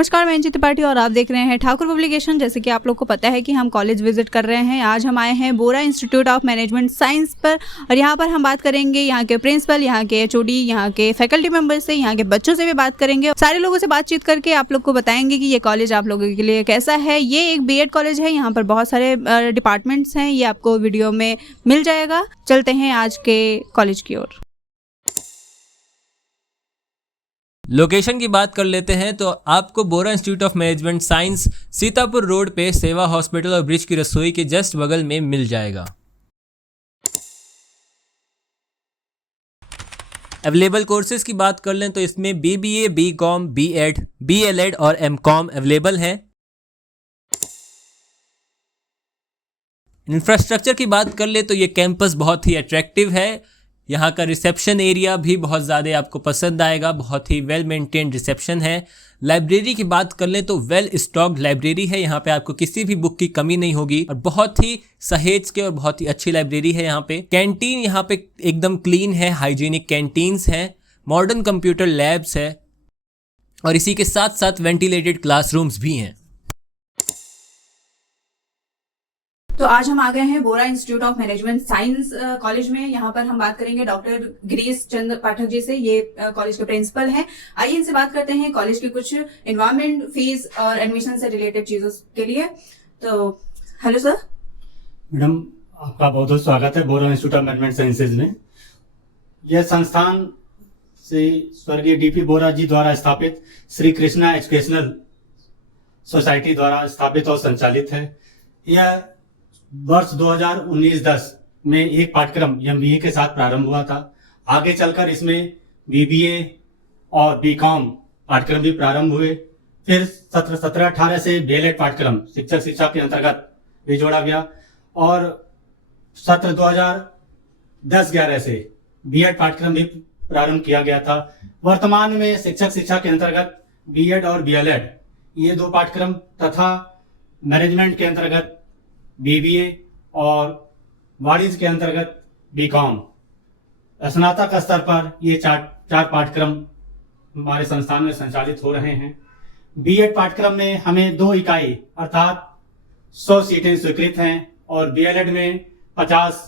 नमस्कार, मैं अंजित त्रिपाठी और आप देख रहे हैं ठाकुर पब्लिकेशन। जैसे कि आप लोग को पता है कि हम कॉलेज विजिट कर रहे हैं। आज हम आए हैं Bora institute of management science पर और यहाँ पर हम बात करेंगे यहाँ के प्रिंसिपल, यहाँ के एचओडी, यहाँ के फैकल्टी मेंबर से, यहाँ के बच्चों से भी बात करेंगे। सारे लोगों से बातचीत करके आप लोग को बताएंगे कि ये कॉलेज आप लोगों के लिए कैसा है। ये एक बीएड कॉलेज है, यहाँ पर बहुत सारे डिपार्टमेंट्स हैं, ये आपको वीडियो में मिल जाएगा। चलते हैं आज के कॉलेज की ओर। लोकेशन की बात कर लेते हैं तो आपको Bora institute of management science Sitapur road पे सेवा हॉस्पिटल और ब्रिज की रसोई के जस्ट बगल में मिल जाएगा। अवेलेबल कोर्सेज की बात कर लें तो इसमें बीबीए, बीकॉम, बीएड, बीएलएड और एमकॉम अवेलेबल हैं। इंफ्रास्ट्रक्चर की बात कर ले तो ये कैंपस बहुत ही अट्रैक्टिव है। यहाँ का रिसेप्शन एरिया भी बहुत ज़्यादा आपको पसंद आएगा, बहुत ही वेल मेंटेन्ड रिसेप्शन है। लाइब्रेरी की बात कर लें तो वेल स्टॉक्ड लाइब्रेरी है, यहाँ पे आपको किसी भी बुक की कमी नहीं होगी और बहुत ही सहेज के और बहुत ही अच्छी लाइब्रेरी है। यहाँ पे कैंटीन यहाँ पे एकदम क्लीन है, हाइजीनिक कैंटीन्स हैं, मॉडर्न कंप्यूटर लैब्स है और इसी के साथ साथ वेंटिलेटेड क्लासरूम्स भी हैं। तो आज हम आ गए हैं Bora institute of management science college में। यहाँ पर हम बात करेंगे डॉक्टर गिरीश चंद्र पाठक जी से, ये कॉलेज के प्रिंसिपल हैं। आइए इनसे बात करते हैं कॉलेज की कुछ एनवायरमेंट, फीस और एडमिशन से रिलेटेड चीजों के लिए। तो हेलो सर। मैडम, आपका बहुत बहुत स्वागत है बोरा इंस्टीट्यूट ऑफ मैनेजमेंट साइंसेज में। यह संस्थान से स्वर्गीय डीपी बोरा जी द्वारा स्थापित श्री कृष्णा एजुकेशनल सोसाइटी द्वारा स्थापित और संचालित है। यह वर्ष 2019-10 में एक पाठ्यक्रम एमबीए के साथ प्रारंभ हुआ था। आगे चलकर इसमें बीबीए और बीकॉम पाठ्यक्रम भी प्रारंभ हुए। फिर 17-18 से बीएलएड पाठ्यक्रम शिक्षक शिक्षा के अंतर्गत भी जोड़ा गया और सत्र 2010-11 से बीएड पाठ्यक्रम भी प्रारंभ किया गया था। वर्तमान में शिक्षक शिक्षा के अंतर्गत बीएड और बीएलएड ये दो पाठ्यक्रम तथा मैनेजमेंट के अंतर्गत बीबीए और वाणिज्य के अंतर्गत बीकॉम, स्नातक स्तर पर ये चार पाठ्यक्रम हमारे संस्थान में संचालित हो रहे हैं। बीएड पाठ्यक्रम में हमें 2 इकाई अर्थात 100 सीटें स्वीकृत हैं और बीएलएड में 50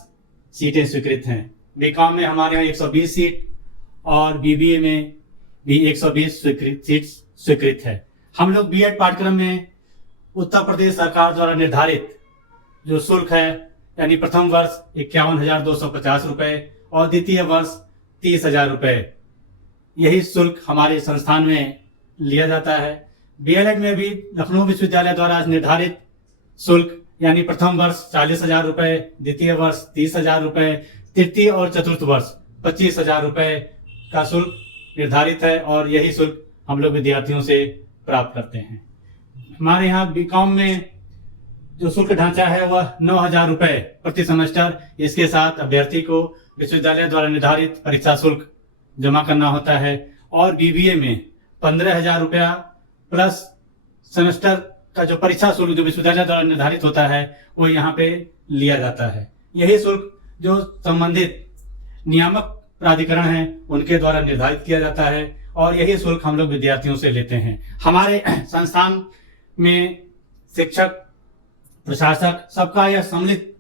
सीटें स्वीकृत हैं। बीकॉम में हमारे यहाँ 120 सीट और बीबीए में भी 120 सीट स्वीकृत है। हम लोग बीएड पाठ्यक्रम में उत्तर प्रदेश सरकार द्वारा निर्धारित जो शुल्क है, यानी प्रथम वर्ष 51,250 रुपये और द्वितीय वर्ष 30,000 रुपये, यही शुल्क हमारे संस्थान में लिया जाता है। बीएलएड में भी लखनऊ विश्वविद्यालय द्वारा निर्धारित शुल्क यानी प्रथम वर्ष 40,000 रुपये, द्वितीय वर्ष 30,000 रुपये, तृतीय और चतुर्थ वर्ष 25,000 रुपये का शुल्क निर्धारित है और यही शुल्क हम लोग विद्यार्थियों से प्राप्त करते हैं। हमारे यहाँ बीकॉम में जो शुल्क ढांचा है वह 9,000 रुपये प्रति सेमेस्टर। इसके साथ अभ्यर्थी को विश्वविद्यालय द्वारा निर्धारित परीक्षा शुल्क जमा करना होता है और बीबीए में 15,000 रुपया प्लस सेमेस्टर का जो परीक्षा शुल्क जो विश्वविद्यालय द्वारा निर्धारित होता है वो यहाँ पे लिया जाता है। यही शुल्क जो संबंधित नियामक प्राधिकरण है उनके द्वारा निर्धारित किया जाता है और यही शुल्क हम लोग विद्यार्थियों से लेते हैं। हमारे संस्थान में शिक्षक, प्रशासक सबका यह सम्मिलित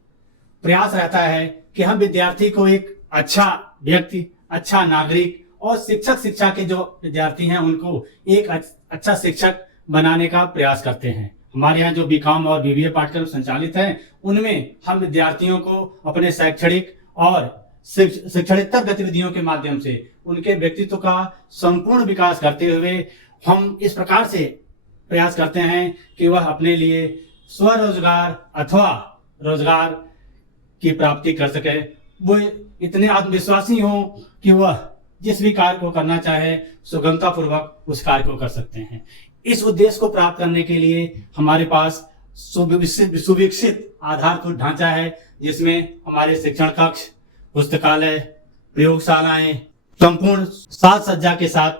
प्रयास रहता है कि हम विद्यार्थी को एक अच्छा व्यक्ति, अच्छा नागरिक और शिक्षा के जो विद्यार्थी हैं उनको एक अच्छा शिक्षक बनाने का प्रयास करते हैं। हमारे यहाँ जो बीकॉम और बीबीए पाठ्यक्रम संचालित हैं उनमें हम विद्यार्थियों को अपने शैक्षणिक और शिक्षणेतर गतिविधियों के माध्यम से उनके व्यक्तित्व का संपूर्ण विकास करते हुए हम इस प्रकार से प्रयास करते हैं कि वह अपने लिए स्वरोजगार अथवा रोजगार की प्राप्ति कर सके। वो इतने आत्मविश्वासी हों कि वह जिस भी कार्य को करना चाहे सुगमता पूर्वक उस कार्य को कर सकते हैं। इस उद्देश्य को प्राप्त करने के लिए हमारे पास सुविकसित आधारभूत ढांचा है जिसमें हमारे शिक्षण कक्ष, पुस्तकालय, प्रयोगशालाएं संपूर्ण साज सज्जा के साथ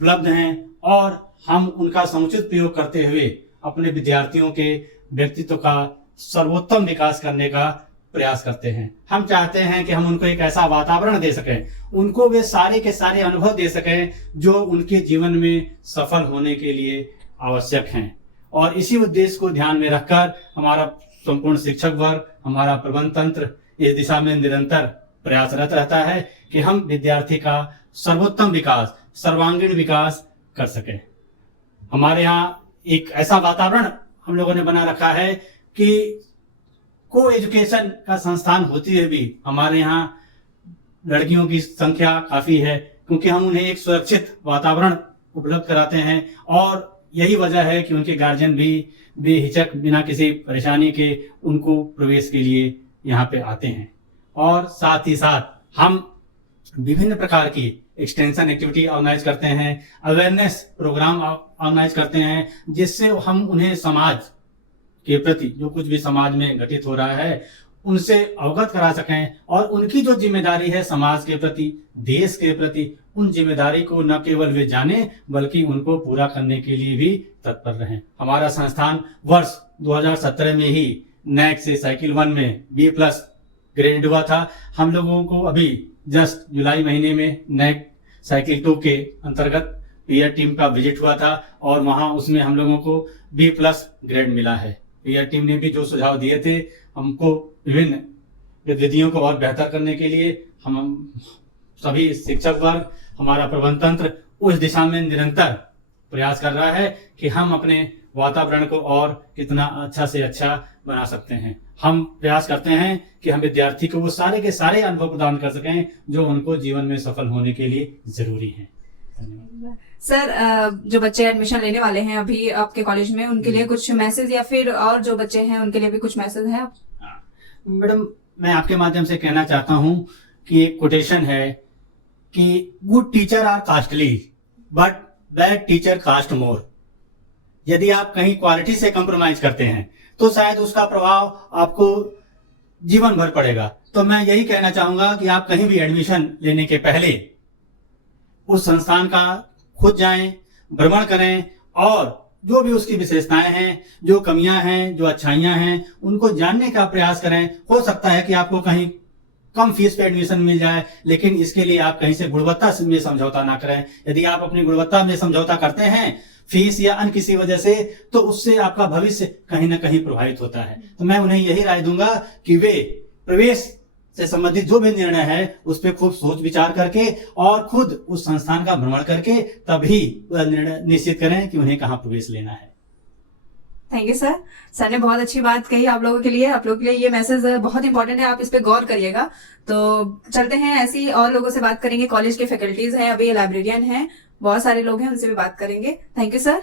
उपलब्ध हैं और हम उनका समुचित प्रयोग करते हुए अपने विद्यार्थियों के व्यक्तित्व का सर्वोत्तम विकास करने का प्रयास करते हैं। हम चाहते हैं कि हम उनको एक ऐसा वातावरण दे सकें, उनको वे सारे के सारे अनुभव दे सकें जो उनके जीवन में सफल होने के लिए आवश्यक हैं। और इसी उद्देश्य को ध्यान में रखकर हमारा संपूर्ण शिक्षक वर्ग, हमारा प्रबंध तंत्र इस दिशा में निरंतर प्रयासरत रहता है कि हम विद्यार्थी का सर्वोत्तम विकास, सर्वांगीण विकास कर सकें। हमारे यहाँ एक ऐसा वातावरण हम लोगों ने बना रखा है कि को एजुकेशन का संस्थान होते हुए भी हमारे यहाँ लड़कियों की संख्या काफी है, क्योंकि हम उन्हें एक सुरक्षित वातावरण उपलब्ध कराते हैं। और यही वजह है कि उनके गार्जियन भी बेहिचक, बिना किसी परेशानी के उनको प्रवेश के लिए यहाँ पे आते हैं। और साथ ही साथ हम विभिन्न प्रकार की एक्सटेंशन एक्टिविटी ऑर्गेनाइज करते हैं, अवेयरनेस प्रोग्राम ऑर्गेनाइज करते हैं, जिससे हम उन्हें समाज के प्रति, जो कुछ भी समाज में घटित हो रहा है, उनसे अवगत करा सकें और उनकी जो जिम्मेदारी है समाज के प्रति, देश के प्रति, उन जिम्मेदारी को न केवल वे जाने बल्कि उनको पूरा करने के लिए भी तत्पर रहें। हमारा संस्थान वर्ष 2017 में ही नैक से साइकिल 1 में B+ ग्रेड हुआ था। हम लोगों को अभी जस्ट जुलाई महीने में नैक साइकिल 2 के अंतर्गत पीयर टीम का विजिट हुआ था और वहां उसमें हम लोगों को B+ ग्रेड मिला है। पीयर टीम ने भी जो सुझाव दिए थे हमको विभिन्न गतिविधियों को और बेहतर करने के लिए, हम सभी शिक्षक वर्ग, हमारा प्रबंध तंत्र उस दिशा में निरंतर प्रयास कर रहा है कि हम अपने वातावरण को और कितना अच्छा से अच्छा बना सकते हैं। हम प्रयास करते हैं कि हम विद्यार्थी को वो सारे के सारे अनुभव प्रदान कर सकें जो उनको जीवन में सफल होने के लिए जरूरी हैं। धन्यवाद। सर, जो बच्चे एडमिशन लेने वाले हैं अभी आपके कॉलेज में, उनके लिए कुछ मैसेज या फिर और जो बच्चे हैं उनके लिए भी कुछ मैसेज है? मैडम, मैं आपके माध्यम से कहना चाहता हूं कि एक कोटेशन है कि good teacher are costly but bad teacher cost more. यदि आप कहीं क्वालिटी से कंप्रोमाइज करते हैं तो शायद उसका प्रभाव आपको जीवन भर पड़ेगा। तो मैं यही कहना चाहूंगा कि आप कहीं भी एडमिशन लेने के पहले उस संस्थान का खुद जाएं, भ्रमण करें और जो भी उसकी विशेषताएं हैं, जो कमियां हैं, जो अच्छाइयां हैं, उनको जानने का प्रयास करें। हो सकता है कि आपको कहीं कम फीस पे एडमिशन मिल जाए, लेकिन इसके लिए आप कहीं से गुणवत्ता में समझौता ना करें। यदि आप अपनी गुणवत्ता में समझौता करते हैं फीस या अन्य किसी वजह से, तो उससे आपका भविष्य कहीं ना कहीं प्रभावित होता है। तो मैं उन्हें यही राय दूंगा कि वे प्रवेश से संबंधित जो भी निर्णय है उस पर खूब सोच विचार करके और खुद उस संस्थान का भ्रमण करके तभी वह निर्णय निश्चित करें कि उन्हें कहाँ प्रवेश लेना है। Thank you sir. सर ने बहुत अच्छी बात कही आप लोगों के लिए। आप लोगों के लिए ये मैसेज बहुत इंपॉर्टेंट है, आप इस पे गौर करिएगा। तो चलते हैं, ऐसी और लोगों से बात करेंगे। कॉलेज के फैकल्टीज हैं, अभी लाइब्रेरियन हैं, बहुत सारे लोग हैं, उनसे भी बात करेंगे। Thank you sir.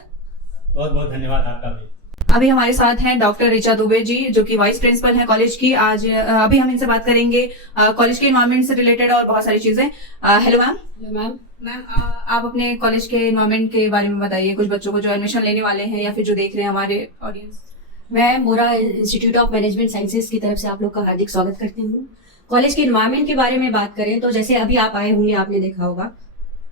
बहुत बहुत धन्यवाद आपका भी। अभी हमारे साथ हैं डॉक्टर ऋचा दुबे जी, जो कि वाइस प्रिंसिपल हैं कॉलेज की। आज अभी हम इनसे बात करेंगे कॉलेज के एनवायरनमेंट से रिलेटेड और बहुत सारी चीजें। Hello ma'am. Hello ma'am. Ma'am, आप अपने कॉलेज के एनवायरनमेंट के बारे में बताइए, कुछ बच्चों को जो एडमिशन लेने वाले हैं या फिर जो देख रहे हैं हमारे ऑडियंस। मैं मोरा इंस्टीट्यूट ऑफ मैनेजमेंट साइंसेज की तरफ से आप लोग का हार्दिक स्वागत करती हूँ। कॉलेज के एनवायरनमेंट के बारे में बात करें तो जैसे अभी आप आए होंगे, आपने देखा होगा,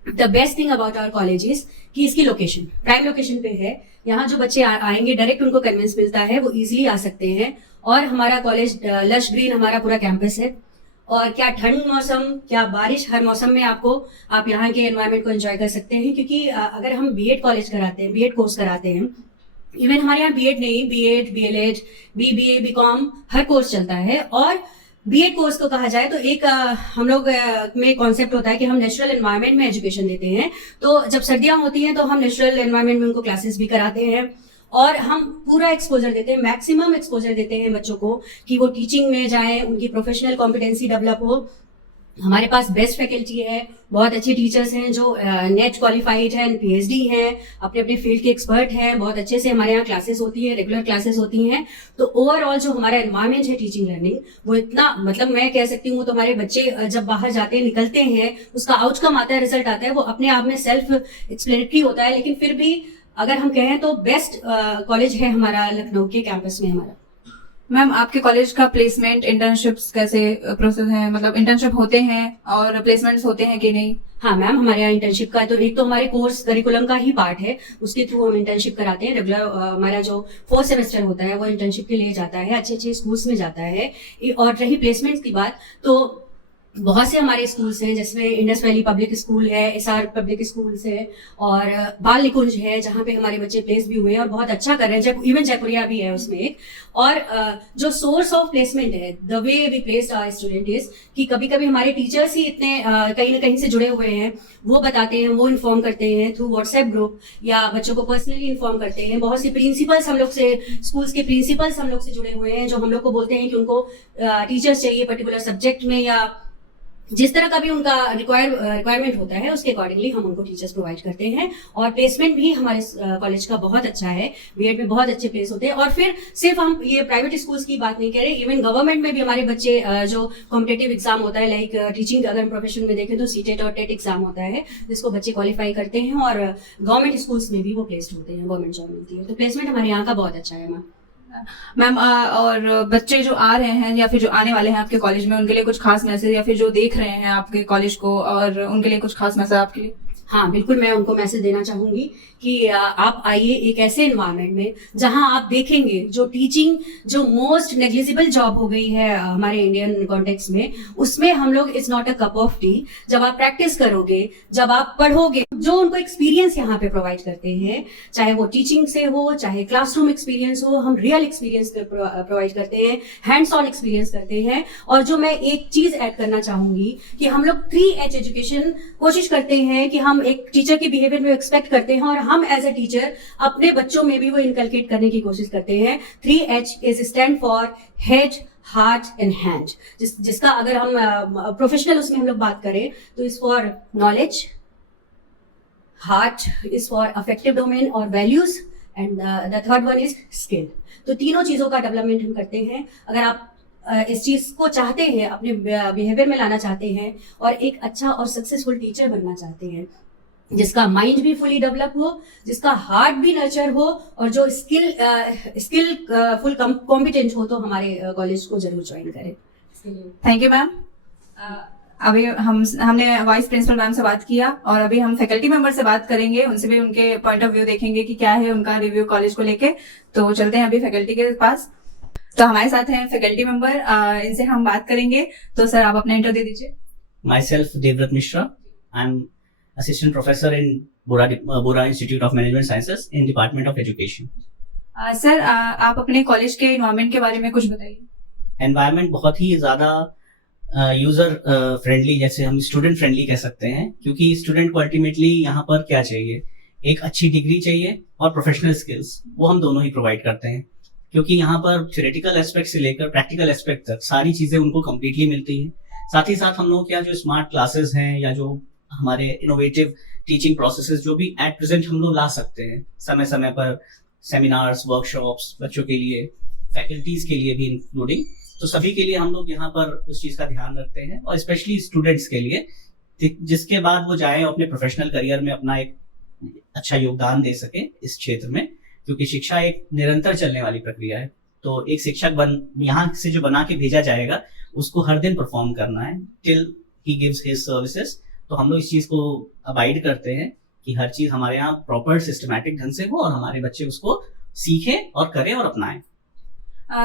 the best thing about our college is कि इसकी लोकेशन प्राइम लोकेशन पे है। यहाँ जो बच्चे आएंगे डायरेक्ट उनको कन्वेंस मिलता है, वो इजीली आ सकते हैं। और हमारा कॉलेज लश ग्रीन हमारा पूरा कैंपस है। और क्या ठंड मौसम, क्या बारिश, हर मौसम में आप यहाँ के एनवायरनमेंट को एंजॉय कर सकते हैं। क्योंकि अगर हम बीएड कॉलेज कराते हैं, बीएड कोर्स कराते हैं, इवन हमारे यहाँ बीएड नहीं, बीएड, बीएलएड, बीबीए, बीकॉम हर कोर्स चलता है। और बीएड कोर्स को कहा जाए तो एक हम लोग में कॉन्सेप्ट होता है कि हम नेचुरल एनवायरनमेंट में एजुकेशन देते हैं। तो जब सर्दियां होती हैं तो हम नेचुरल एनवायरनमेंट में उनको क्लासेस भी कराते हैं और हम पूरा एक्सपोजर देते हैं, मैक्सिमम एक्सपोजर देते हैं बच्चों को कि वो टीचिंग में जाएं, उनकी प्रोफेशनल कॉम्पिटेंसी डेवलप हो। हमारे पास बेस्ट फैकल्टी है, बहुत अच्छे टीचर्स हैं जो नेट क्वालिफाइड हैं, पीएचडी हैं, अपने अपने फील्ड के एक्सपर्ट हैं। बहुत अच्छे से हमारे यहाँ क्लासेस होती है, रेगुलर क्लासेस होती हैं। तो ओवरऑल जो हमारा एनवायरनमेंट है टीचिंग लर्निंग, वो इतना, मतलब मैं कह सकती हूँ तो हमारे बच्चे जब बाहर जाते हैं, निकलते हैं, उसका आउटकम आता है, रिजल्ट आता है, वो अपने आप में सेल्फ एक्सप्लेनेटरी होता है। लेकिन फिर भी अगर हम कहें तो बेस्ट कॉलेज है हमारा लखनऊ के कैंपस में हमारा। मैम, आपके कॉलेज का प्लेसमेंट, इंटर्नशिप्स कैसे प्रोसेस है? मतलब इंटर्नशिप होते हैं और प्लेसमेंट्स होते हैं कि नहीं? हाँ मैम, हमारे यहाँ इंटर्नशिप का तो एक तो हमारे कोर्स करिकुलम का ही पार्ट है, उसके थ्रू हम इंटर्नशिप कराते हैं। रेगुलर हमारा जो 4th सेमेस्टर होता है वो इंटर्नशिप के लिए जाता है, अच्छे अच्छे स्कूल्स में जाता है। और रही प्लेसमेंट्स की बात, तो बहुत से हमारे स्कूल्स हैं, जिसमें इंडस वैली पब्लिक स्कूल है, एसआर पब्लिक स्कूल्स है और बाल निकुंज है, जहाँ पे हमारे बच्चे प्लेस भी हुए हैं और बहुत अच्छा कर रहे हैं। इवन जयपुरिया भी है उसमें एक। और जो सोर्स ऑफ प्लेसमेंट है, the way we place our student is कि कभी कभी हमारे टीचर्स ही इतने कहीं ना कहीं से जुड़े हुए हैं, वो बताते हैं, वो इन्फॉर्म करते हैं थ्रू व्हाट्सएप ग्रुप या बच्चों को पर्सनली इन्फॉर्म करते हैं। बहुत से प्रिंसिपल्स हम लोग से, स्कूल्स के प्रिंसिपल्स हम लोग से जुड़े हुए हैं, जो हम लोग को बोलते हैं कि उनको टीचर्स चाहिए पर्टिकुलर सब्जेक्ट में या जिस तरह का भी उनका रिक्वायरमेंट होता है उसके अकॉर्डिंगली हम उनको टीचर्स प्रोवाइड करते हैं। और प्लेसमेंट भी हमारे कॉलेज का बहुत अच्छा है, बीएड में बहुत अच्छे प्लेस होते हैं। और फिर सिर्फ हम ये प्राइवेट स्कूल्स की बात नहीं कह रहे, इवन गवर्नमेंट में भी हमारे बच्चे जो कॉम्पिटेटिव एग्जाम होता है, लाइक टीचिंग अगर प्रोफेशन में देखें तो सीटेट और टेट एग्जाम होता है, जिसको बच्चे क्वालिफाई करते हैं और गवर्नमेंट स्कूल्स में भी वो प्लेस्ड होते हैं, गवर्नमेंट जॉब मिलती है। तो प्लेसमेंट हमारे यहाँ का बहुत अच्छा है मैम। मैम और बच्चे जो आ रहे हैं या फिर जो आने वाले हैं आपके कॉलेज में, उनके लिए कुछ खास मैसेज या फिर जो देख रहे हैं आपके कॉलेज को और उनके लिए कुछ खास मैसेज आपके लिए? हाँ बिल्कुल, मैं उनको मैसेज देना चाहूंगी कि आप आइए एक ऐसे एनवायरनमेंट में जहां आप देखेंगे जो टीचिंग जो मोस्ट नेग्लिजिबल जॉब हो गई है हमारे इंडियन कॉन्टेक्स्ट में, उसमें हम लोग it's not a cup of T. जब आप प्रैक्टिस करोगे, जब आप पढ़ोगे, जो उनको एक्सपीरियंस यहाँ पे प्रोवाइड करते हैं, चाहे वो टीचिंग से हो, चाहे क्लासरूम एक्सपीरियंस हो, हम रियल एक्सपीरियंस प्रोवाइड करते हैं, हैंड्स ऑन एक्सपीरियंस करते हैं। और जो मैं एक चीज ऐड करना चाहूंगी कि हम लोग 3H एजुकेशन कोशिश करते हैं कि हम एक टीचर के बिहेवियर में एक्सपेक्ट करते हैं और हम एज अ टीचर अपने बच्चों में भी वो इनकलकेट करने की कोशिश करते हैं। 3H is stand for head, heart and hand, जिसका अगर हम प्रोफेशनल उसमें हम लोग बात करें तो is for knowledge, heart is for affective domain और values and the third one is skill. तो तीनों चीजों का डेवलपमेंट हम करते हैं। अगर आप इस चीज को चाहते हैं, अपने बिहेवियर में लाना चाहते हैं और एक अच्छा और सक्सेसफुल टीचर बनना चाहते हैं, जिसका माइंड भी फुली डेवलप हो, जिसका हार्ट भी नर्चर हो और जो स्किल फुल कॉम्पिटेंट हो, तो हमारे कॉलेज को जरूर ज्वाइन करें। Thank you ma'am. अभी हमने वाइस प्रिंसिपल मैम से बात किया और अभी हम फैकल्टी मेंबर से बात करेंगे, उनसे भी उनके पॉइंट ऑफ व्यू देखेंगे कि क्या है उनका रिव्यू कॉलेज को लेके। तो चलते हैं अभी फैकल्टी के पास। तो हमारे साथ हैं फैकल्टी मेंबर, इनसे हम बात करेंगे। तो सर आप अपना इंट्रो दे दीजिए। Myself, Devrat Mishra. I'm assistant professor in Bora Institute of Management Sciences in Department of Education. Sir आप अपने कॉलेज के इन्वायरमेंट के बारे में कुछ बताइए। एनवायरनमेंट बहुत ही ज़्यादा यूज़र फ्रेंडली, जैसे हम स्टूडेंट फ्रेंडली कह सकते हैं, क्योंकि स्टूडेंट को अल्टीमेटली यहाँ पर क्या चाहिए, एक अच्छी डिग्री चाहिए और प्रोफेशनल स्किल्स, वो हम दोनों ही प्रोवाइड करते हैं। क्योंकि यहाँ पर थ्योरेटिकल एस्पेक्ट से लेकर प्रैक्टिकल एस्पेक्ट तक सारी चीज़ें उनको कम्प्लीटली मिलती हैं। साथ ही साथ हम लोग क्या जो स्मार्ट क्लासेस हैं या जो हमारे इनोवेटिव टीचिंग प्रोसेसेस जो भी एट प्रेजेंट हम लोग ला सकते हैं समय समय पर, सेमिनार्स, वर्कशॉप्स बच्चों के लिए, फैकल्टीज के लिए भी इंक्लूडिंग, तो सभी के लिए हम लोग यहाँ पर उस चीज़ का ध्यान रखते हैं। और स्पेशली स्टूडेंट्स के लिए, जिसके बाद वो जाएं अपने प्रोफेशनल करियर में अपना एक अच्छा योगदान दे सके इस क्षेत्र में, क्योंकि शिक्षा एक निरंतर चलने वाली प्रक्रिया है। तो एक शिक्षक यहाँ से जो बना के भेजा जाएगा उसको हर दिन परफॉर्म करना है till he gives his services. तो हम लोग इस चीज़ को अबाइड करते हैं कि हर चीज़ हमारे यहाँ प्रॉपर सिस्टमैटिक ढंग से हो और हमारे बच्चे उसको सीखें और करें और अपनाएं।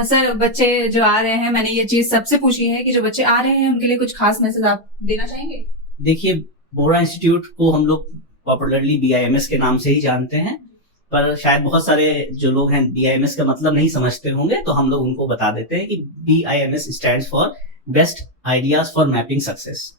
सर बच्चे जो आ रहे हैं, मैंने ये चीज सबसे पूछी है कि जो बच्चे आ रहे हैं उनके लिए कुछ खास मैसेज आप देना चाहेंगे? देखिए, बोरा इंस्टीट्यूट को हम लोग पॉपुलरली BIMS के नाम से ही जानते हैं, पर शायद बहुत सारे जो लोग हैं BIMS का मतलब नहीं समझते होंगे, तो हम लोग उनको बता देते हैं कि BIMS stands for best ideas for mapping success.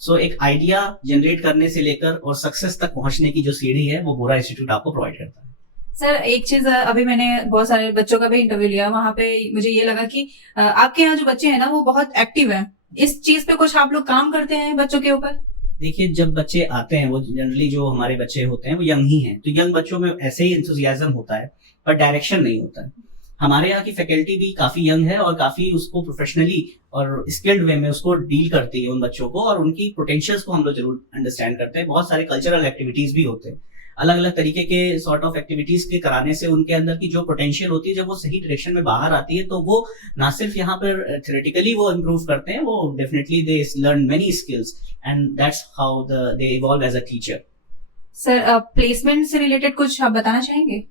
So एक आइडिया जनरेट करने से लेकर और सक्सेस तक पहुंचने की जो सीढ़ी है वो बोरा इंस्टीट्यूट आपको प्रोवाइड करता है। सर एक चीज, अभी मैंने बहुत सारे बच्चों का भी इंटरव्यू लिया, वहाँ पे मुझे ये लगा कि आपके यहाँ जो बच्चे हैं ना वो बहुत एक्टिव हैं। इस चीज पे कुछ आप लोग काम करते हैं बच्चों के ऊपर? देखिए, जब बच्चे आते हैं, वो जनरली जो हमारे बच्चे होते हैं वो यंग ही हैं, तो यंग बच्चों में ऐसे ही एंथुसियाज्म होता है पर डायरेक्शन नहीं होता है। हमारे यहाँ की फैकल्टी भी काफी यंग है और काफी उसको प्रोफेशनली और स्किल्ड वे में उसको डील करती है उन बच्चों को, और उनकी पोटेंशियल्स को हम लोग जरूर अंडरस्टैंड करते हैं। बहुत सारे कल्चरल एक्टिविटीज भी होते हैं, अलग अलग तरीके के सॉर्ट ऑफ एक्टिविटीज के कराने से उनके अंदर की जो पोटेंशियल होती है, जब वो सही डायरेक्शन में बाहर आती है, तो वो ना सिर्फ यहाँ पर थ्योरेटिकली वो इम्प्रूव करते हैं, वो definitely they learn many skills and that's how they evolve as a teacher. Sir placement से रिलेटेड कुछ आप बताना चाहेंगे?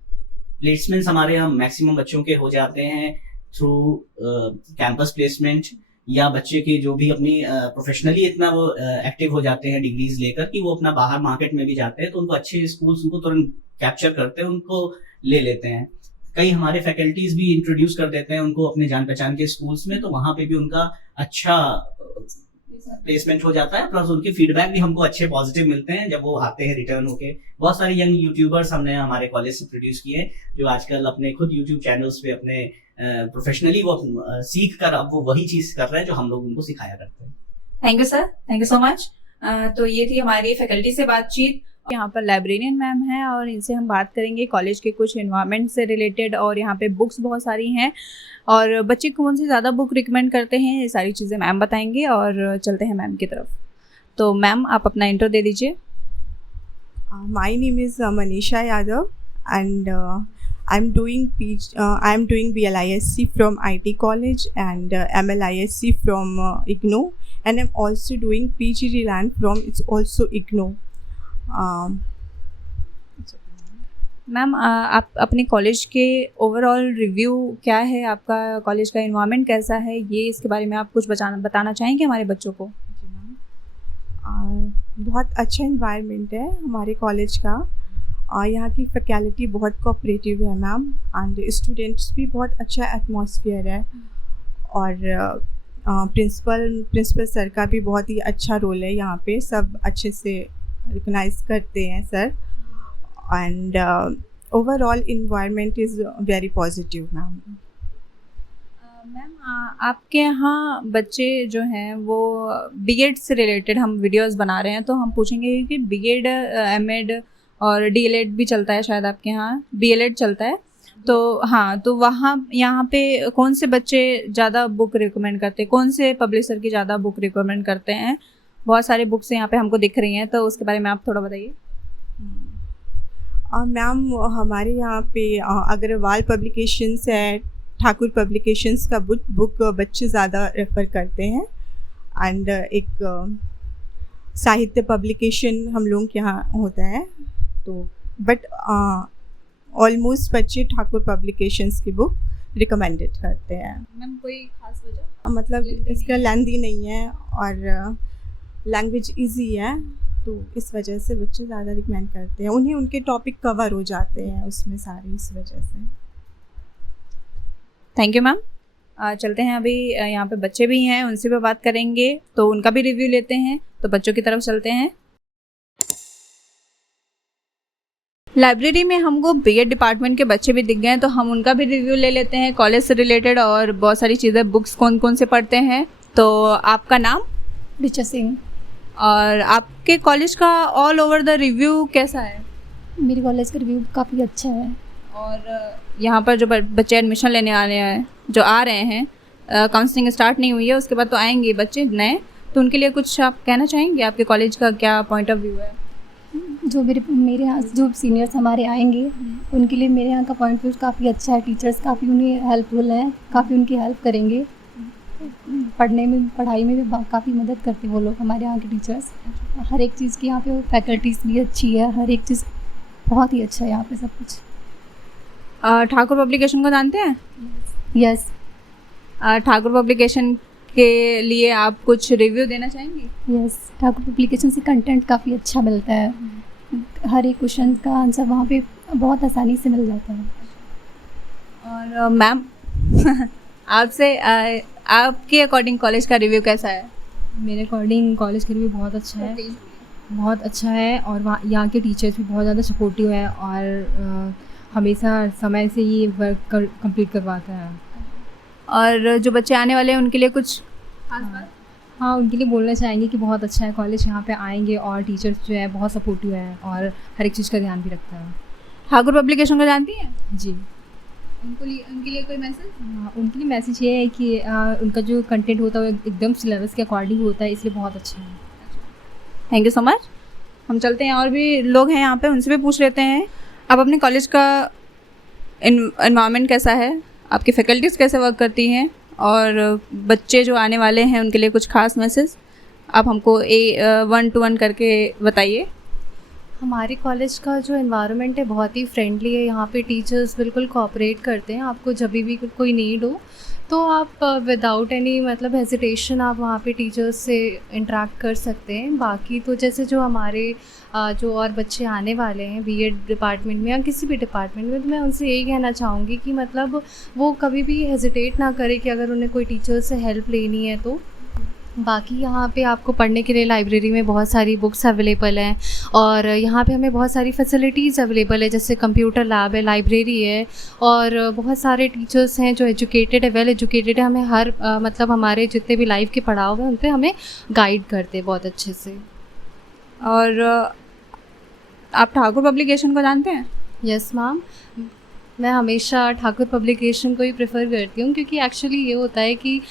प्लेसमेंट्स हमारे यहाँ मैक्सिमम बच्चों के हो जाते हैं थ्रू कैंपस प्लेसमेंट या बच्चे के जो भी अपनी प्रोफेशनली इतना वो एक्टिव हो जाते हैं डिग्रीज लेकर कि वो अपना बाहर मार्केट में भी जाते हैं, तो उनको अच्छे स्कूल्स उनको तुरंत कैप्चर करते हैं, उनको ले लेते हैं। कई हमारे फैकल्टीज भी इंट्रोड्यूस कर देते हैं उनको अपने जान पहचान के स्कूल्स में, तो वहाँ पे भी उनका अच्छा प्लेसमेंट हो जाता है, प्लस उनके फीडबैक भी हमको अच्छे पॉजिटिव मिलते हैं जब वो आते हैं रिटर्न होके। बहुत सारे यंग यूट्यूबर्स हमने हमारे कॉलेज से प्रोड्यूस किए जो आजकल अपने खुद यूट्यूब चैनल्स पे अपने प्रोफेशनली वो सीख कर अब वो वही चीज कर रहे हैं जो हम लोग उनको सिखाया करते हैं। Thank you sir, thank you so much. तो ये थी हमारी फैकल्टी से बातचीत। यहाँ पर लाइब्रेरियन मैम हैं और इनसे हम बात करेंगे कॉलेज के कुछ एनवायरनमेंट से रिलेटेड, और यहाँ पे बुक्स बहुत सारी हैं और बच्चे कौन सी ज़्यादा बुक रिकमेंड करते हैं, ये सारी चीज़ें मैम बताएंगे। और चलते हैं मैम की तरफ। तो मैम आप अपना इंट्रो दे दीजिए। My name is Manisha Yadav, and I'm doing BLISC from IT College and MLISC from IGNOU, and I'm also doing PG Reland from it's also IGNOU. Ma'am आप अपने कॉलेज के overall review क्या है, आपका college का environment कैसा है, ये इसके बारे में आप कुछ बताना चाहेंगे हमारे बच्चों को? बहुत अच्छा इन्वायरमेंट है हमारे कॉलेज का। यहाँ की फैकल्टी बहुत कोऑपरेटिव है मैम, एंड स्टूडेंट्स भी बहुत अच्छा एटमॉस्फेयर है, और प्रिंसिपल सर का भी बहुत ही अच्छा रोल है यहाँ पे, सब अच्छे से रिकग्नाइज करते हैं sir, and overall environment is very positive ma'am. Ma'am आपके यहाँ बच्चे जो हैं वो बीएड से रिलेटेड हम वीडियोस बना रहे हैं, तो हम पूछेंगे कि बीएड, एमएड और डीएलएड भी चलता है शायद आपके यहाँ, बीएलएड चलता है, तो हाँ, तो वहाँ यहाँ पे कौन से बच्चे ज़्यादा बुक रिकमेंड करते हैं, कौन से पब्लिशर की ज़्यादा बुक रिकमेंड करते हैं? बहुत सारी बुक्स यहाँ पे हमको दिख रही हैं, तो उसके बारे में आप थोड़ा बताइए। मैम हमारे यहाँ पे अग्रवाल पब्लिकेशंस है, ठाकुर पब्लिकेशंस का बुक बच्चे ज़्यादा रेफ़र करते हैं, एंड एक साहित्य पब्लिकेशन हम लोग के यहाँ होता है, तो बट ऑलमोस्ट बच्चे ठाकुर पब्लिकेशंस की बुक रिकमेंडेड करते हैं। मैम कोई खास वजह? मतलब इसका लेंथी नहीं है और लैंग्वेज इजी है, तो इस वजह से बच्चे ज़्यादा रिकमेंड करते हैं, उन्हें उनके टॉपिक कवर हो जाते हैं उसमें सारे, इस वजह से। Thank you ma'am. चलते हैं, अभी यहाँ पे बच्चे भी हैं, उनसे भी बात करेंगे, तो उनका भी रिव्यू लेते हैं। तो बच्चों की तरफ चलते हैं। लाइब्रेरी में हमको बीएड डिपार्टमेंट के बच्चे भी दिख गए हैं, तो हम उनका भी रिव्यू ले लेते हैं कॉलेज से रिलेटेड, और बहुत सारी चीज़ें, बुक्स कौन कौन से पढ़ते हैं। तो आपका नाम? ऋचा सिंह। और आपके कॉलेज का ऑल ओवर द रिव्यू कैसा है? मेरे कॉलेज का रिव्यू काफ़ी अच्छा है। और यहाँ पर जो बच्चे एडमिशन लेने आ रहे हैं, जो आ रहे हैं, काउंसलिंग स्टार्ट नहीं हुई है, उसके बाद तो आएंगे बच्चे नए, तो उनके लिए कुछ आप कहना चाहेंगे? आपके कॉलेज का क्या पॉइंट ऑफ व्यू है? जो मेरे यहाँ जो सीनियर्स हमारे आएंगे उनके लिए मेरे यहाँ का पॉइंट ऑफ व्यू काफ़ी अच्छा है। टीचर्स काफ़ी उन्हें हेल्पफुल हैं, काफ़ी उनकी हेल्प करेंगे, पढ़ाई में भी काफ़ी मदद करते हैं वो लोग, हमारे यहाँ के टीचर्स। हर एक चीज़ की यहाँ पे फैकल्टीज़ भी अच्छी है, हर एक चीज़ बहुत ही अच्छा है यहाँ पे सब कुछ। ठाकुर पब्लिकेशन को जानते हैं? यस। ठाकुर पब्लिकेशन के लिए आप कुछ रिव्यू देना चाहेंगे? यस, ठाकुर पब्लिकेशन से कंटेंट काफ़ी अच्छा मिलता है, हर एक क्वेश्चन का आंसर वहाँ पे बहुत आसानी से मिल जाता है। और मैम आपसे आपके अकॉर्डिंग कॉलेज का रिव्यू कैसा है? मेरे अकॉर्डिंग कॉलेज का रिव्यू बहुत अच्छा है, बहुत अच्छा है, और वहाँ यहाँ के टीचर्स भी बहुत ज़्यादा सपोर्टिव है, और हमेशा समय से ये वर्क कंप्लीट करवाता है। और जो बच्चे आने वाले हैं उनके लिए कुछ खास बात? हाँ, उनके लिए बोलना चाहेंगे कि बहुत अच्छा है कॉलेज, यहाँ पे आएंगे और टीचर्स जो है बहुत सपोर्टिव है और हर एक चीज़ का ध्यान भी रखता है। ठाकुर पब्लिकेशन को जानती हैं? जी। उनके लिए कोई मैसेज? हाँ, उनके लिए मैसेज ये है कि उनका जो कंटेंट होता है वो एकदम सिलेबस के अकॉर्डिंग होता है, इसलिए बहुत अच्छा है। Thank you so much. हम चलते हैं, और भी लोग हैं यहाँ पे, उनसे भी पूछ लेते हैं। अब अपने कॉलेज का एनवायरनमेंट कैसा है, आपकी फैकल्टीज़ कैसे वर्क करती हैं, और बच्चे जो आने वाले हैं उनके लिए कुछ खास मैसेज आप हमको 1 to 1 करके बताइए। हमारे कॉलेज का जो एनवायरनमेंट है बहुत ही फ्रेंडली है, यहाँ पे टीचर्स बिल्कुल कोऑपरेट करते हैं। आपको जब भी कोई नीड हो तो आप विदाउट एनी मतलब हेजिटेशन आप वहाँ पे टीचर्स से इंटरेक्ट कर सकते हैं। बाकी तो जैसे जो हमारे जो और बच्चे आने वाले हैं बीएड डिपार्टमेंट में या किसी भी डिपार्टमेंट में, तो मैं उनसे यही कहना चाहूँगी कि मतलब वो कभी भी हेजिटेट ना करें कि अगर उन्हें कोई टीचर से हेल्प लेनी है तो। बाकी यहाँ पे आपको पढ़ने के लिए लाइब्रेरी में बहुत सारी बुक्स अवेलेबल हैं और यहाँ पे हमें बहुत सारी फैसिलिटीज़ अवेलेबल है, जैसे कंप्यूटर लैब है, लाइब्रेरी है और बहुत सारे टीचर्स हैं जो एजुकेटेड है, वेल एजुकेटेड है। हमें हर मतलब हमारे जितने भी लाइफ के पड़ाव हैं उन पे हमें गाइड करते हैं बहुत अच्छे से। और आप ठाकुर पब्लिकेशन को जानते हैं? यस मैम, मैं हमेशा ठाकुर पब्लिकेशन को ही प्रेफर करती हूँ क्योंकि एक्चुअली ये होता है कि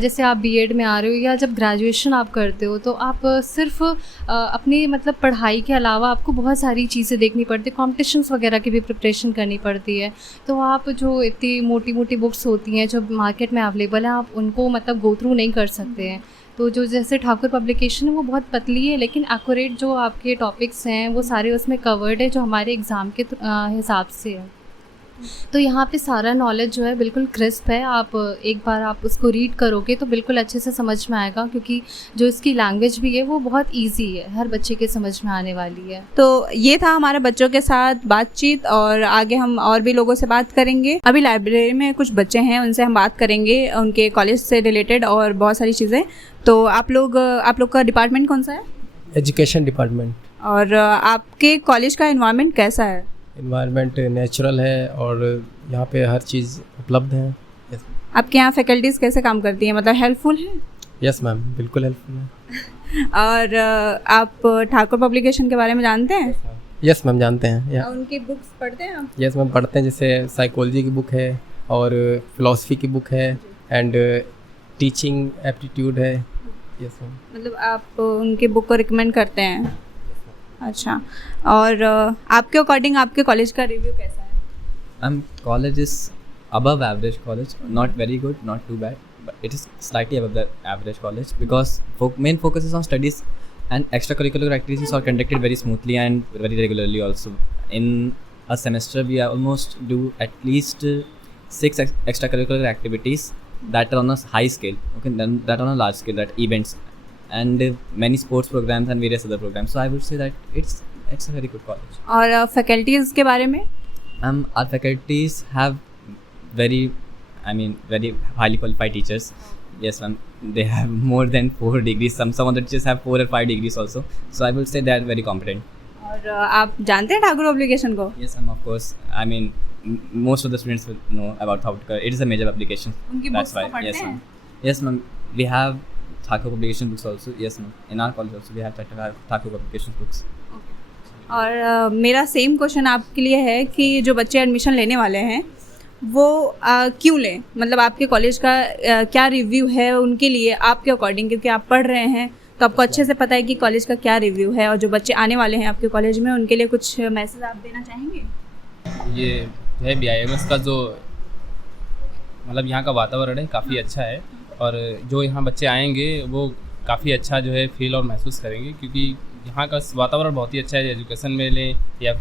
जैसे आप बीएड में आ रहे हो या जब ग्रेजुएशन आप करते हो तो आप सिर्फ अपनी मतलब पढ़ाई के अलावा आपको बहुत सारी चीज़ें देखनी पड़ती है, कॉम्पिटिशन्स वगैरह की भी प्रिपरेशन करनी पड़ती है। तो आप जो इतनी मोटी मोटी बुक्स होती हैं जो मार्केट में अवेलेबल हैं आप उनको मतलब गो थ्रू नहीं कर सकते हैं। तो जो जैसे ठाकुर पब्लिकेशन है वो बहुत पतली है लेकिन एक्यूरेट जो आपके टॉपिक्स हैं वो सारे उसमें कवर्ड है जो हमारे एग्ज़ाम के हिसाब से है। तो यहाँ पे सारा नॉलेज जो है बिल्कुल क्रिस्प है। आप एक बार आप उसको रीड करोगे तो बिल्कुल अच्छे से समझ में आएगा क्योंकि जो इसकी लैंग्वेज भी है वो बहुत इजी है, हर बच्चे के समझ में आने वाली है। तो ये था हमारे बच्चों के साथ बातचीत और आगे हम और भी लोगों से बात करेंगे। अभी लाइब्रेरी में कुछ बच्चे हैं उनसे हम बात करेंगे उनके कॉलेज से रिलेटेड और बहुत सारी चीज़ें। तो आप लोग का डिपार्टमेंट कौन सा है? Education department. और आपके कॉलेज का एनवायरनमेंट कैसा है? इन्वायरमेंट नेचुरल है और यहाँ पे हर चीज़ उपलब्ध है। यस। आपके यहाँ फैकल्टीज़ कैसे काम करती हैं, मतलब हेल्पफुल है? यस मैम, बिल्कुल हेल्पफुल है। और आप ठाकुर पब्लिकेशन के बारे में जानते हैं? यस मैम, जानते हैं। उनकी बुक्स पढ़ते हैं आप? यस मैम, पढ़ते हैं। जैसे साइकोलॉजी की बुक है और फिलॉसफी की बुक है एंड टीचिंग एप्टीट्यूड है। Yes ma'am. मतलब आप उनकी बुक को रिकमेंड करते हैं? अच्छा। और आपके अकॉर्डिंग आपके कॉलेज का रिव्यू कैसा है? College is above average college, not very good, not too bad, but it is slightly above the average college because main focus is on studies and extracurricular activities are conducted very smoothly and very regularly also. In a semester we almost do at least 6 extracurricular activities that are on a high scale, okay, then that on a large scale, that events and many sports programs and various other programs. So I would say that it's a very good college. और faculties के बारे में? Our faculties have very highly qualified teachers. Yes ma'am, they have more than 4 degrees. Some of the teachers have 4 or 5 degrees also. So I would say they are very competent. और आप जानते हैं Thakur publication को? Yes ma'am, of course. Most of the students will know about Thakur. It is a major publication. उनकी That's books why. को पढ़ते Yes हैं? ma'am. Yes ma'am, we have Thakur publication books also. Yes ma'am, in our college also we have Thakur publication books. और मेरा same question आपके लिए है कि जो बच्चे एडमिशन लेने वाले हैं वो क्यों लें, मतलब आपके कॉलेज का क्या रिव्यू है उनके लिए आपके अकॉर्डिंग, क्योंकि आप पढ़ रहे हैं तो आपको अच्छे से पता है कि कॉलेज का क्या रिव्यू है, और जो बच्चे आने वाले हैं आपके कॉलेज में उनके लिए कुछ मैसेज आप देना चाहेंगे? ये है BIMS का जो मतलब यहाँ का वातावरण है काफ़ी अच्छा है और जो यहाँ बच्चे आएंगे वो काफ़ी अच्छा जो है फील और महसूस करेंगे क्योंकि यहाँ का वातावरण बहुत ही अच्छा है। एजुकेशन में लें या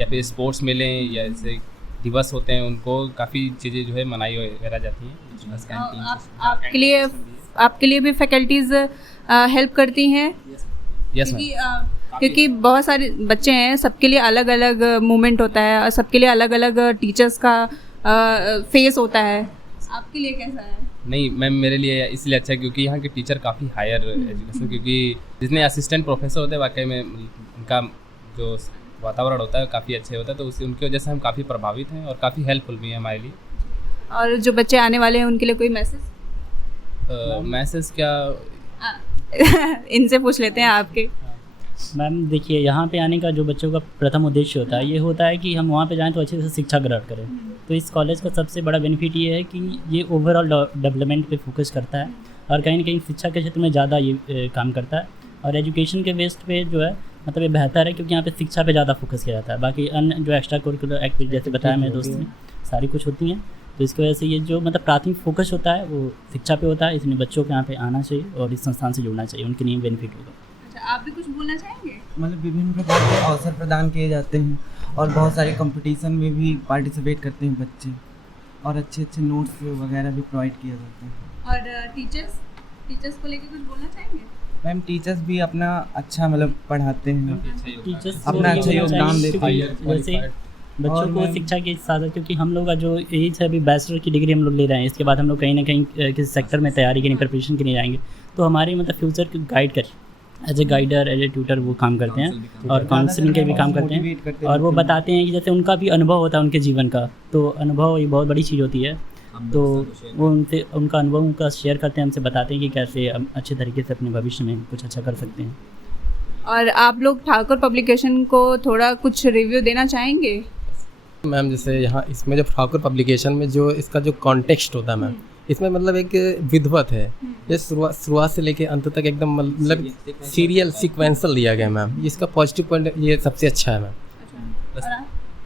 फिर स्पोर्ट्स में लें या जैसे दिवस होते हैं उनको काफ़ी चीज़ें जो है मनाई वगैरह जाती हैं। आपके लिए भी फैकल्टीज़ हेल्प करती हैं? यस मैम, क्योंकि बहुत सारे बच्चे हैं, सबके लिए अलग अलग मूवमेंट होता है और सबके लिए अलग अलग टीचर्स का फेस होता है। आपके लिए कैसा है? नहीं मैम, मेरे लिए इसलिए अच्छा है क्योंकि यहाँ के टीचर काफ़ी हायर एजुकेशन, क्योंकि जितने असिस्टेंट प्रोफेसर होते हैं वाकई में उनका जो वातावरण होता है काफ़ी अच्छे होता है, तो उससे उनकी वजह से हम काफ़ी प्रभावित हैं और काफ़ी हेल्पफुल भी है हमारे लिए। और जो बच्चे आने वाले हैं उनके लिए कोई मैसेज? मैसेज क्या इनसे पूछ लेते हैं आपके। मैम देखिए, यहाँ पे आने का जो बच्चों का प्रथम उद्देश्य होता है ये होता है कि हम वहाँ पे जाएं तो अच्छे से शिक्षा ग्रहण करें। तो इस कॉलेज का सबसे बड़ा बेनिफिट ये है कि ये ओवरऑल डेवलपमेंट पे फोकस करता है और कहीं ना कहीं शिक्षा के क्षेत्र में ज़्यादा ये काम करता है, और एजुकेशन के बेस्ड पे जो है मतलब ये बेहतर है क्योंकि यहाँ पे शिक्षा पे ज़्यादा फोकस किया जाता है। बाकी अन्य जो एक्स्ट्रा करिकुलर एक्टिविटी जैसे बताया मेरे दोस्त ने सारी कुछ होती हैं, तो इसकी वजह से ये जो मतलब प्राथमिक फोकस होता है वो शिक्षा पे होता है, इसलिए बच्चों को यहाँ पे आना चाहिए और इस संस्थान से जुड़ना चाहिए, उनके लिए बेनिफिट होगा। अच्छा, आप भी कुछ बोलना चाहेंगे? मतलब विभिन्न प्रकार के अवसर प्रदान किए जाते हैं और बहुत सारे कंपटीशन में भी पार्टिसिपेट करते हैं बच्चे। और अच्छे अच्छे नोट्स वगैरह भी प्रोवाइड किए जाते हैं। और टीचर्स को लेके कुछ बोलना चाहेंगे? मैम टीचर्स भी अपना अच्छा मतलब पढ़ाते हैं, टीचर्स अपना अच्छा योगदान देते हैं। जैसे बच्चों और को मैम- शिक्षा के साथ, क्योंकि हम लोग का जो एज है अभी बैचलर की डिग्री हम लोग ले रहे हैं, इसके बाद हम लोग कहीं ना कहीं किसी सेक्टर में तैयारी के लिए प्रिपरेशन के लिए जाएंगे, तो हमारी मतलब फ्यूचर को गाइड कर as a guider as a tutor वो काम करते हैं और काउंसलिंग के भी काम करते हैं। और वो बताते हैं कि जैसे उनका भी अनुभव होता है उनके जीवन का, तो अनुभव ये बहुत बड़ी चीज़ होती है, तो वो उनसे उनका अनुभव उनका शेयर करते हैं, हमसे बताते हैं कि कैसे हम अच्छे तरीके से अपने भविष्य में कुछ अच्छा कर सकते हैं। और आप लोग ठाकुर पब्लिकेशन को थोड़ा कुछ रिव्यू देना चाहेंगे? मैम जैसे यहाँ इसमें जो ठाकुर पब्लिकेशन में जो इसका जो कॉन्टेक्स्ट होता है मैम, इसमें मतलब एक विधवत है, ये शुरुआत से लेके अंत तक एकदम मतलब सीरियल सीक्वेंसल दिया गया मैम। इसका पॉजिटिव पॉइंट ये सबसे अच्छा है मैम।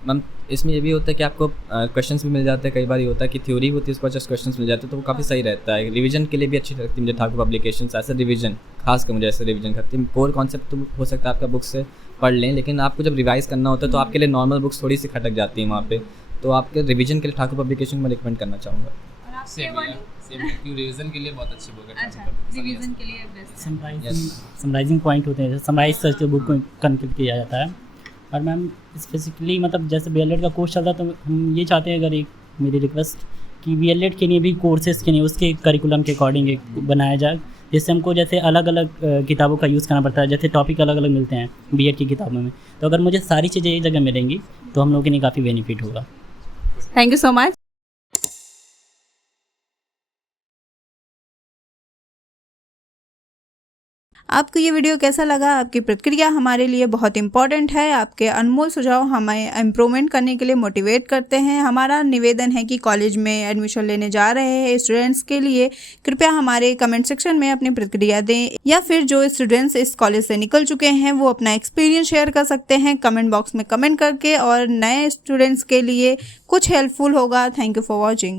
मैम इसमें ये भी होता है कि आपको क्वेश्चंस भी मिल जाते हैं, कई बार ये होता है कि थ्योरी होती है उसको जस्ट क्वेश्चंस मिल जाते हैं, तो वो काफ़ी सही रहता है। रिवीजन के लिए भी अच्छी लगती है मुझे ठाकुर पब्लिकेशन, ऐसे रिवीजन खास कर मुझे ऐसे रिवीजन करती है। कोर कॉन्सेप्ट तो हो सकता है आपका बुक से पढ़ लें, लेकिन आपको जब रिवाइज़ करना होता है तो आपके लिए नॉर्मल बुक्स थोड़ी सी खटक जाती हैं वहाँ पे, तो आपके रिवीजन के लिए ठाकुर पब्लिकेशन में रिकमेंड करना चाहूँगा। रिवीजन के लिए बहुत अच्छी बुक है। अच्छा, रिवीजन के लिए बेस्ट। समराइजिंग पॉइंट होते हैं, समराइज करके बुक को कंक्लूड किया जाता है। और मैम स्पेसिफिकली मतलब जैसे BLED का कोर्स चल रहा है, तो हम ये चाहते हैं, अगर एक मेरी रिक्वेस्ट कि BLED के लिए भी कोर्सेज के लिए उसके करिकुलम के अकॉर्डिंग एक बनाया जाए, जिससे हमको जैसे अलग अलग किताबों का यूज़ करना पड़ता है, जैसे टॉपिक अलग अलग मिलते हैं BEd की किताबों में, तो अगर मुझे सारी चीज़ें एक जगह मिलेंगी तो हम लोगों के लिए काफ़ी बेनिफिट होगा। Thank you so much. आपको ये वीडियो कैसा लगा? आपकी प्रतिक्रिया हमारे लिए बहुत इंपॉर्टेंट है। आपके अनमोल सुझाव हमें इम्प्रूवमेंट करने के लिए मोटिवेट करते हैं। हमारा निवेदन है कि कॉलेज में एडमिशन लेने जा रहे हैं स्टूडेंट्स के लिए कृपया हमारे कमेंट सेक्शन में अपनी प्रतिक्रिया दें, या फिर जो स्टूडेंट्स इस कॉलेज से निकल चुके हैं वो अपना एक्सपीरियंस शेयर कर सकते हैं कमेंट बॉक्स में कमेंट करके, और नए स्टूडेंट्स के लिए कुछ हेल्पफुल होगा। Thank you for watching.